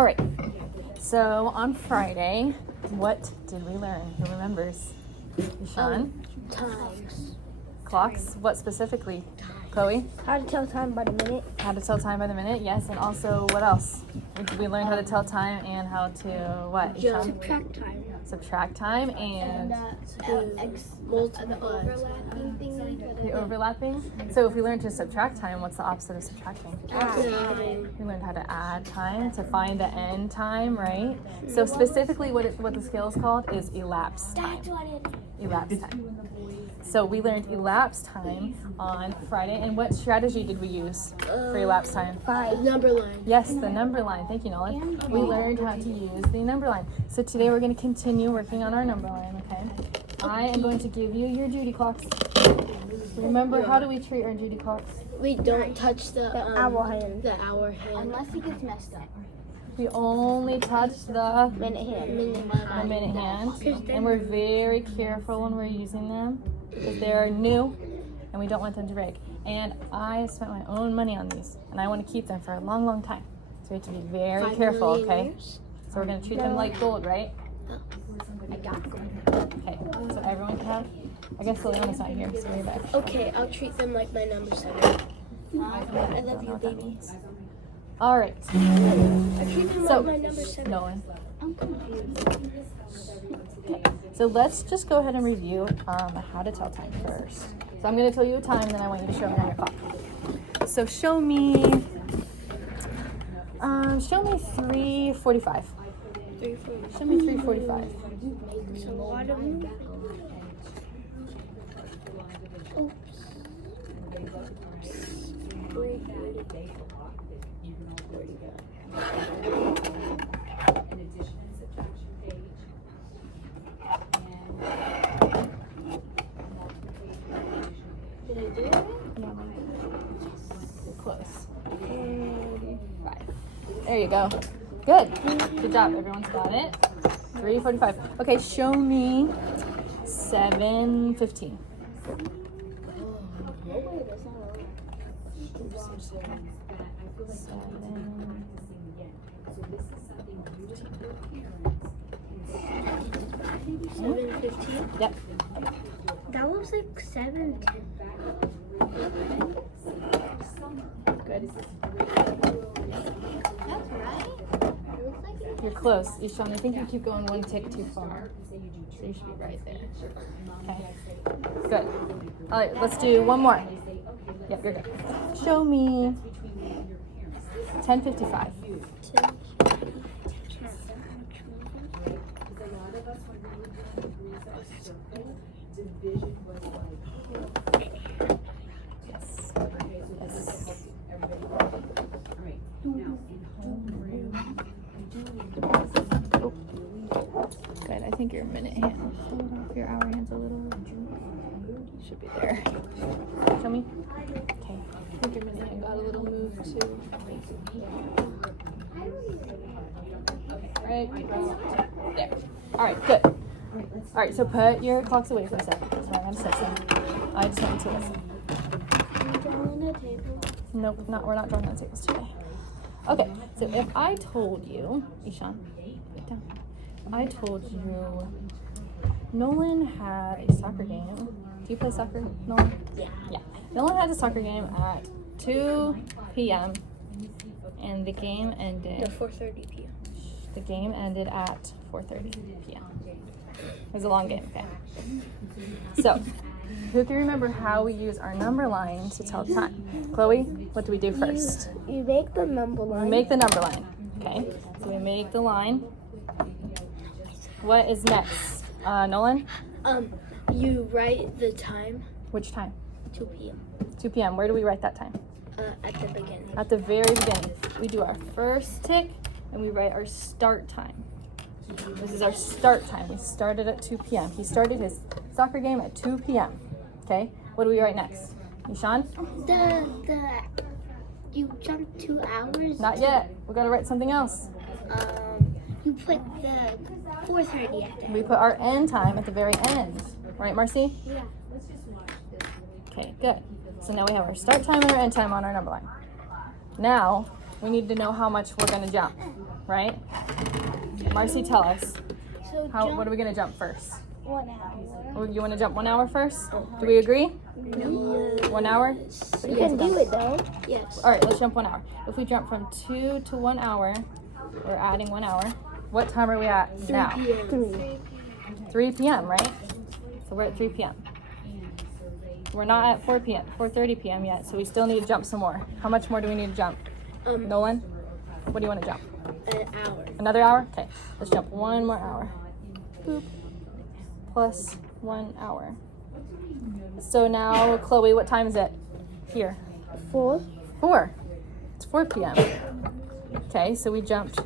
All right. So on Friday, what did we learn? Who remembers? Ishan? Times. Clocks? What specifically? Chloe? How to tell time by the minute. How to tell time by the minute, yes. And also, what else? We learned how to tell time and how to, what? Ishan? Subtract time. Subtract time and overlapping thing. the overlapping. So if we learn to subtract time, what's the opposite of subtracting? We learned how to add time to find the end time, right? So specifically what the skill is called is elapsed time. Elapsed time. So we learned elapsed time on Friday. And what strategy did we use for elapsed time? Number line. Yes, the number line. Thank you, Nolan. We learned how to use the number line. So today we're going to continue working on our number line, okay? I am going to give you your duty clocks. Remember, how do we treat our duty clocks? We don't touch the hour hand. Unless it gets messed up. We only touch the Minute hand. minute hand. And we're very careful when we're using them because they're new and we don't want them to break. And I spent my own money on these and I want to keep them for a long, long time. So we have to be very careful, okay? So we're going to treat them like gold, right? I got gold. Okay, so everyone can have, I guess Liliana's not here, so we're back. Okay, I'll treat them like my number 7. I love you, baby. All right. I treat them So, like my number 7. Nolan. I'm confused. Okay. So let's just go ahead and review how to tell time first. So I'm going to tell you a time, and then I want you to show me on your clock. So show me 3:45. 3:45. Show me 3:45. So a lot of them. Oops. 3:45. Did I do it? Close. 5. There you go. Good. Good job. Everyone's got it. 3:45. Okay, show me 7:15. Yep. That looks like 7:10. Good. That's right. It looks like it. You're close. Ishan, I think you keep going one tick too far. So you should be right there. Okay. Good. All right, let's do one more. Yep, you're good. Show me 10:55. Yes. Oh. Good. I think your minute hand. Hold off your hour hands a little. Should be there. Show me. Okay. I think your minute hand got a little move too. Right. There. All right. Good. All right. So put your clocks away for a second. That's why I'm gonna set them. I just want you to listen. Nope. We're not drawing on tables today. Okay. So if I told you, Ishan, get down. If I told you Nolan had a soccer game. Do you play soccer, Nolan? Yeah. Nolan had a soccer game at 2 p.m. and the game ended. 4:30 p.m. The game ended at 4:30 p.m. It was a long game, okay? So, who can remember how we use our number line to tell time? Chloe, what do we do first? You make the number line. We make the number line, okay? So we make the line. What is next? Nolan? You write the time. Which time? 2 p.m. 2 p.m. Where do we write that time? At the beginning. At the very beginning. We do our first tick and we write our start time. This is our start time. We started at 2 p.m. He started his soccer game at 2 p.m. Okay? What do we write next? Ishan? You jumped 2 hours? Not yet. We gotta write something else. You put the 4:30 at the end. We put our end time at the very end. Right, Marcy? Yeah. Okay, good. So now we have our start time and our end time on our number line. Now, we need to know how much we're gonna jump, right? Marcy, tell us. So What are we gonna jump first? 1 hour. Oh, you wanna jump 1 hour first? Do we agree? No. 1 hour? You can do it though. Yes. All right, let's jump 1 hour. If we jump from 2 to 1 hour, we're adding 1 hour. What time are we at 3 now? p.m. 3 p.m., right? So we're at 3 p.m. We're not at 4 p.m., 4:30 p.m. yet, so we still need to jump some more. How much more do we need to jump? Nolan, what do you want to jump? An hour. Another hour? Okay, let's jump 1 more hour. Boop. Plus 1 hour. So now, Chloe, what time is it here? 4. 4. It's 4 p.m. Okay, so we jumped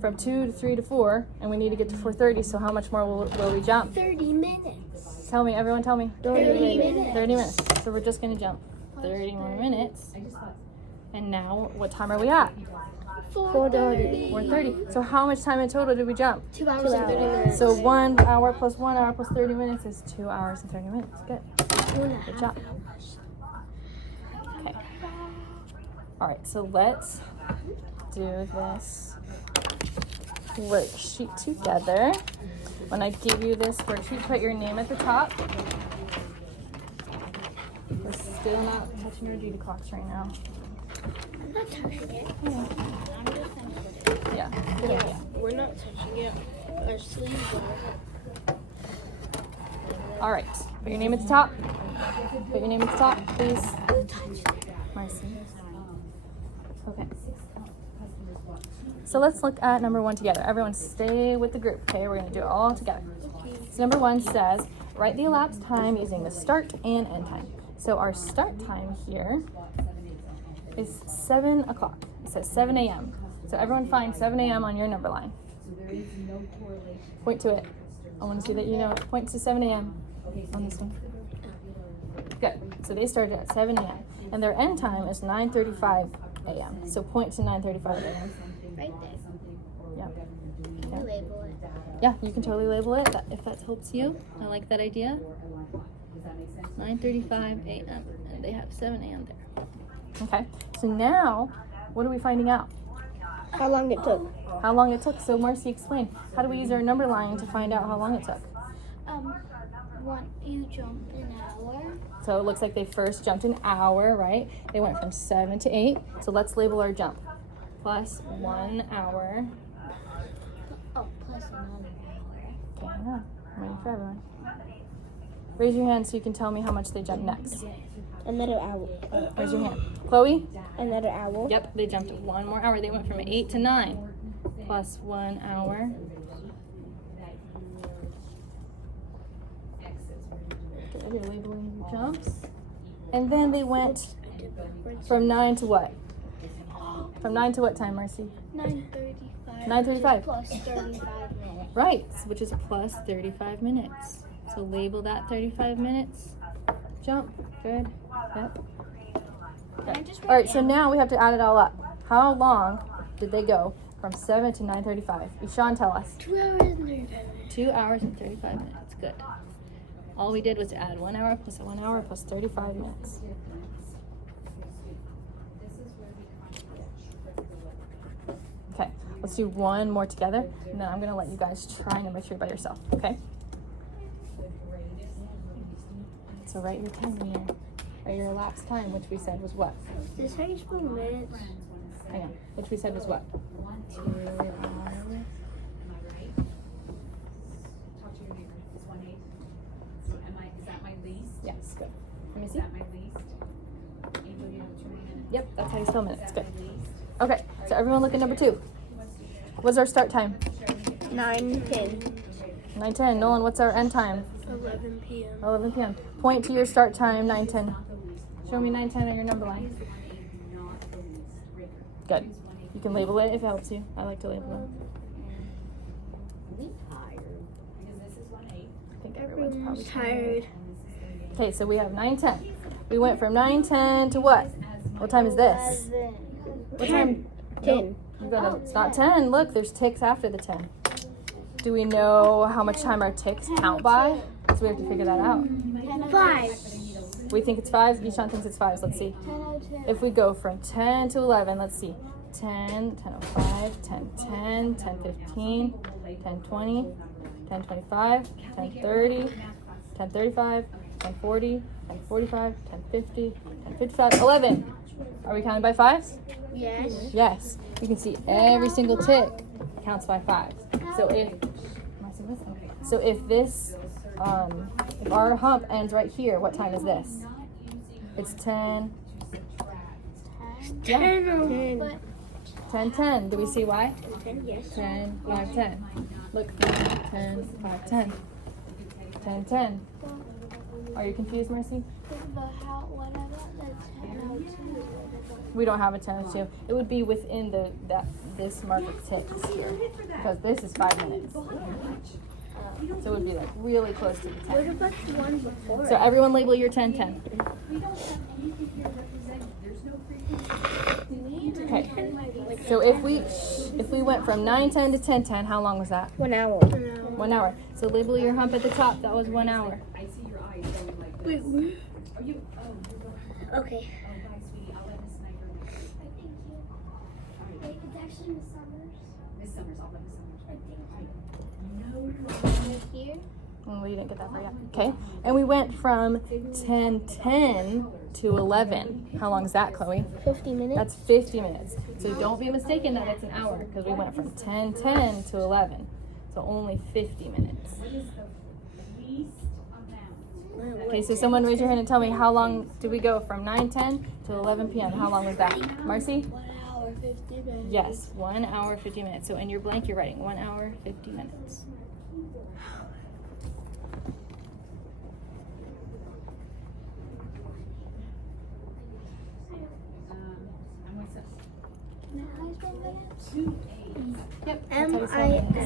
from 2 to 3 to 4, and we need to get to 4:30. So how much more will we jump? 30 minutes. Tell me, everyone, tell me. 30 minutes. 30 minutes. So we're just gonna jump 30 more minutes. And now, what time are we at? 4:30. 4:30. So how much time in total did we jump? 2 hours and 30 minutes. So 1 hour plus 1 hour plus 30 minutes is 2 hours and 30 minutes. Good. Good job. Okay. All right, so let's do this worksheet together. When I give you this worksheet, put your name at the top. We're still not touching our duty clocks right now. I'm not touching it. Yeah, good idea. We're not touching it. Our sleeves are. All right, put your name at the top. Put your name at the top, please. Marcy. Okay. So let's look at number 1 together. Everyone stay with the group, okay? We're gonna do it all together. So number 1 says, write the elapsed time using the start and end time. So our start time here is 7 o'clock. It says 7 a.m. So everyone find 7 a.m. on your number line. Point to it. I want to see that you know it. Point to 7 a.m. on this one. Good. So they started at 7 a.m. and their end time is 9:35 a.m. So point to 9:35 a.m. Right there. Yeah. Can you label it? Yeah, you can totally label it if that helps you. I like that idea. 9:35 a.m. and they have 7 a.m. there. Okay. So now, what are we finding out? How long it took? How long it took. So Marcy, explain. How do we use our number line to find out how long it took? You jumped an hour. So it looks like they first jumped an hour, right? They went from 7 to 8. So let's label our jump. Plus 1 hour. Oh, plus another hour. Okay, hang on. I'm waiting for everyone. Raise your hand so you can tell me how much they jumped next. Another hour. Raise your hand. Chloe? Another hour. Yep, they jumped 1 more hour. They went from 8 to 9. Plus 1 hour. Good, you're labeling your jumps. And then they went from 9 to what? From 9 to what time, Marcy? 9:35. 9:35. Plus 35 minutes. Right, which is plus 35 minutes. So label that 35 minutes. Jump. Good. Yep. Good. All right, so now we have to add it all up. How long did they go from 7 to 9:35? Ishan, tell us. 2 hours and 35 minutes. 2 hours and 35 minutes. Good. All we did was add 1 hour plus 1 hour plus 35 minutes. Okay, let's do one more together, and then I'm gonna let you guys try number 3 by yourself, okay? So write your time here, or your elapsed time, which we said was what? This how you spell minutes? Hang on, which we said was what? 2 hours. Yes, good. Let me see. Yep, that's how you spell minutes. Good. Okay, so everyone look at number 2. What's our start time? 9:10. 9:10. Nolan, what's our end time? 11 p.m. 11 p.m. Point to your start time, 9:10. Show me 9:10 on your number line. Good. You can label it if it helps you. I like to label them. I think everyone's probably Everyone's tired. Okay, so we have 9:10. We went from 9:10 to what? What time is this? 11. What time? 10. You gotta, it's not 10. Look, there's ticks after the 10. Do we know how much time our ticks count by? So we have to figure that out. 5. We think it's 5. Ishan thinks it's 5. Let's see. 10:02. If we go from 10 to 11, let's see. 10, 10:05, 10:10, 10:15, 10:20, 10:25, 10:30, 10:35, 10:40, 10:45, 10:50, 10:55, 11. Are we counting by 5s? Yes. Yes. You can see every single tick counts by 5. So if this, if our hump ends right here, what time is this? It's 10. Yeah. 10. 10:10. Do we see why? 10, yes. 10, 5, 10. Look, 10, 5, 10. 10, 10. Are you confused, Marcy? But what about the 10:02? We don't have a 10:02. It would be within this mark of ticks here, because this is 5 minutes. So it would be like really close to the What 10. about the one before? So everyone label your 10:10. Okay. So if we went from 9:10 to 10:10, how long was that? 1 hour. 1 hour. So label your hump at the top. That was 1 hour. Wait, what? Okay. Wait, it's actually Miss Summers. Here? Oh, we didn't get that far yet. Okay. And we went from 10:10 to 11. How long is that, Chloe? 50 minutes? That's 50 minutes. So don't be mistaken that it's an hour, because we went from 10:10 to 11. So only 50 minutes. Okay, so someone raise your hand and tell me, how long did we go from 9:10 to 11 p.m.? How long was that? Marcy? 1 hour, 50 minutes. Yes, 1 hour, 50 minutes. So in your blank, you're writing 1 hour, 50 minutes. Yep. M-I-N-U-T-E-S.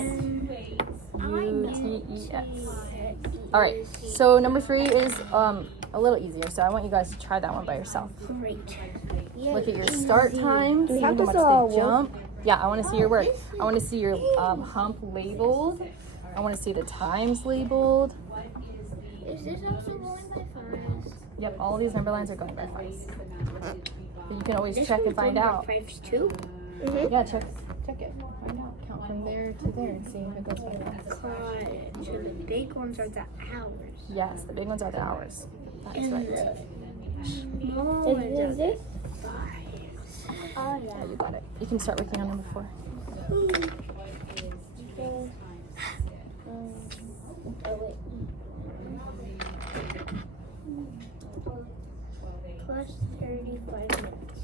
All right. So number 3 is a little easier. So I want you guys to try that one by yourself. Great. Look at your start time. See how have to much draw a they jump. Yeah, I want to see your work. I want to see your hump labeled. I want to see the times labeled. Is this also going by 5s? Yep, all these number lines are going by 5s. But you can always check and find out. 5s too? Yeah, check it. Find out. Count from there to there and see if it goes by 5s. So the big ones are the hours. Yes, the big ones are the hours. That's And right. the small ones are the 5s. Oh, Yeah, you got it. You can start working on number 4. Plus 35 minutes.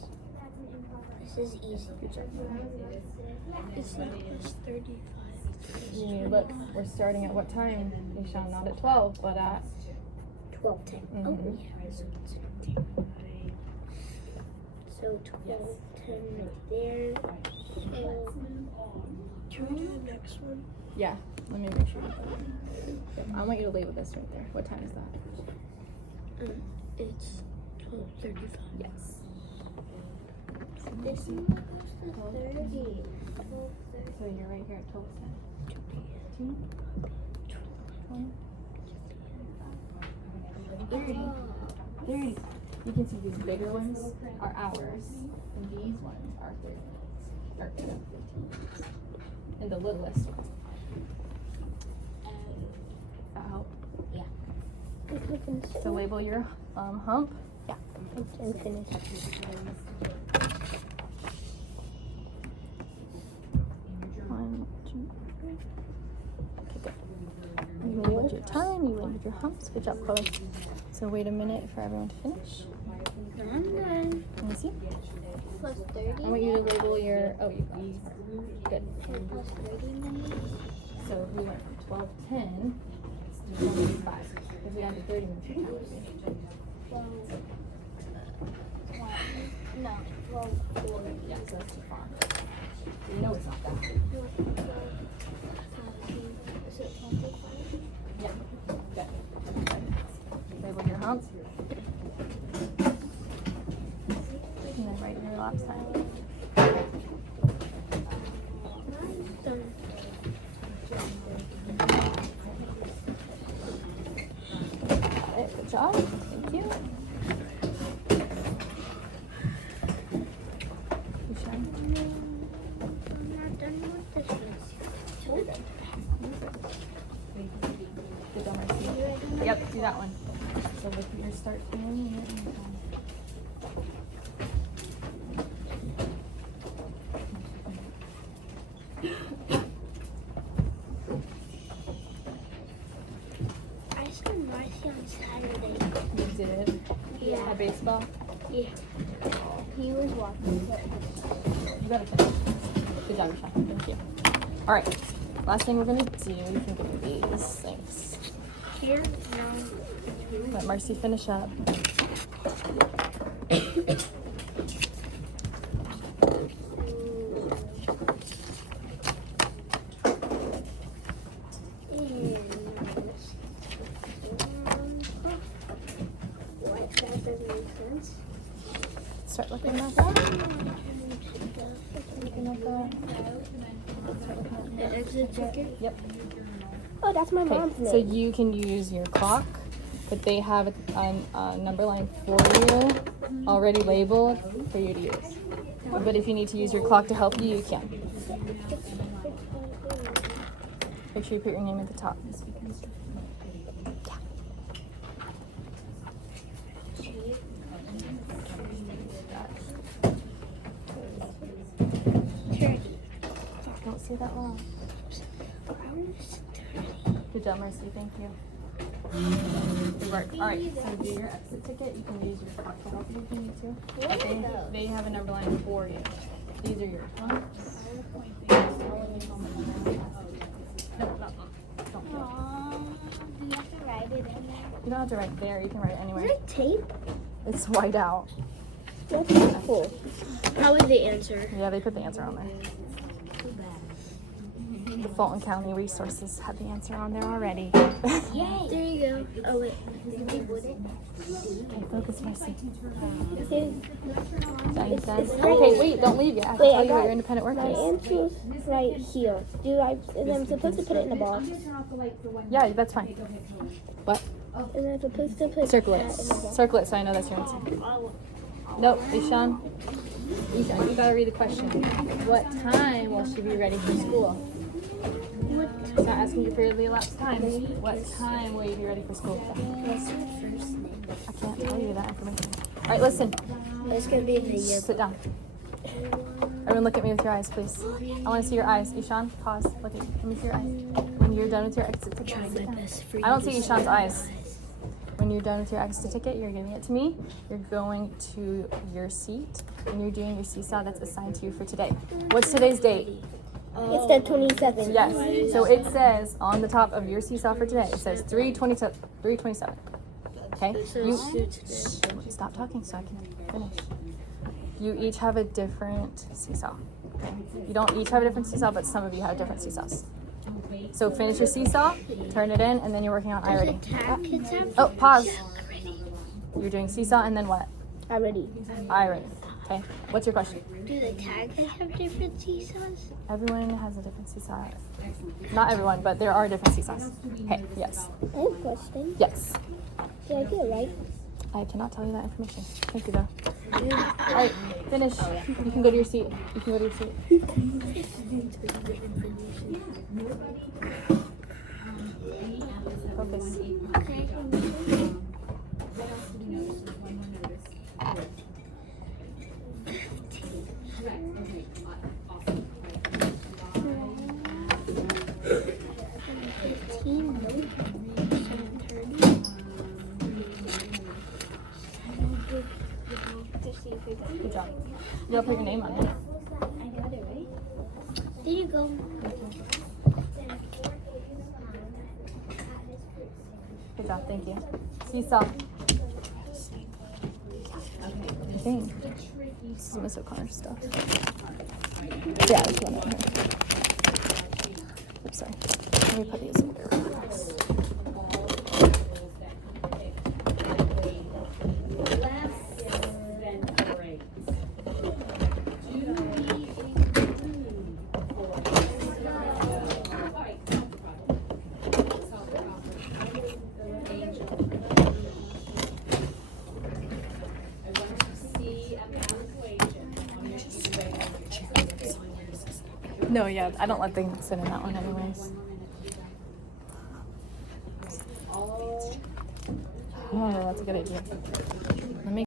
This is easy. It's like plus 35. Look, we're starting at what time, Ishan? Not at 12, but at 12:10. Mhm. Oh, yeah. So 12:10 right there. So, can we do the next one? yeah. Let me make sure. I want you to label this right there. What time is that? It's 12:35. Yes. This one goes to 30. So you're right here at 12:10. 15, 20, 30. You can see these bigger ones are hours, and these ones are 30 minutes. Or 15. And the littlest ones. That help? So label your hump. Yeah. It's infinite. One, two, three. Okay, good. You labeled your time, you labeled your humps. Good job, Chloe. So wait a minute for everyone to finish. I'm done. Let me see. Plus 30. I want you to label your, oh, you got it. Good. Plus 30 minutes. So we went from 12:10 to 12:05. Because we added 30 minutes. 12:40. Yeah, so that's too far. You know it's not that. Is it 25? Yeah. Good. Label your humps. And then write your elapsed time. Done. Good job. Thank you. Do that one. So look at your start time and your end time. I saw Marcy on Saturday. You did? Yeah. At baseball? Yeah. He was walking. You gotta finish. Good job, Michelle. Thank you. All right. Last thing we're gonna do, you can give me these things. Here? No. Let Marcy finish up. What? That doesn't make sense. Start looking at that. Looking at that. Start looking at The exit ticket? Yep. Oh, that's my mom's Okay, name. so you can use your clock, but they have a number line for you already labeled for you to use. But if you need to use your clock to help you, you can. Make sure you put your name at the top. Don't say that well. Good job, Mercy. Thank you. Good work. All right. So do your exit ticket. You can use your clock to help you if you need to. They have a number line for you. These are yours. Huh? No, not one. Don't do it. Do you have to write it in there? You don't have to write there. You can write anywhere. Is it tape? It's white out. That's cool. How was the answer? Yeah, they put the answer on there. The Fulton County Resources had the answer on there already. Yay! There you go. Oh, wait. Okay, focus, Mercy. It's Done, done. right Okay, here. wait, don't leave yet. I have to Wait, tell I you what got your independent work my is. answer's right here. Am I supposed to put it in a box? Yeah, that's fine. What? Am I supposed to put Circle it. that in a box? Circle it so I know that's your answer. Nope, Ishan. Ishan, you gotta read the question. What time will she be ready for school? It's not asking you for your elapsed time. What time will you be ready for school? I can't tell you that information. All right, listen. It's going to be in the year. Sit down. Everyone look at me with your eyes, please. I want to see your eyes. Ishan, pause. Look at me. Let me see your eyes. When you're done with your exit ticket, sit down. I don't see Ishan's eyes. When you're done with your exit ticket, you're giving it to me. You're going to your seat, and you're doing your seesaw that's assigned to you for today. What's today's date? It's the 27th. Yes. So it says on the top of your seesaw for today, it says 327. 327. Okay? Stop talking so I can finish. You each have a different seesaw. Okay? You don't each have a different seesaw, but some of you have different seesaws. So finish your seesaw, turn it in, and then you're working on I ready. Oh, pause. You're doing seesaw and then what? I ready. I ready. Okay. What's your question? Do the tags have different seesaws? Everyone has a different seesaw. Not everyone, but there are different seesaws. Okay. Yes. I have a question. Yes. Did I get it right? I cannot tell you that information. Thank you, though. All right, finish. You can go to your seat. You can go to your seat. Focus. Good job. You gotta put your name on it. I got it right. There you go. Good job, thank you. Seesaw. I think. This is Miss O'Connor's stuff. Yeah, there's one right here. Oops, sorry. Let me put these in here real fast. No, yeah, I don't let things sit in that one anyways. Oh, that's a good idea.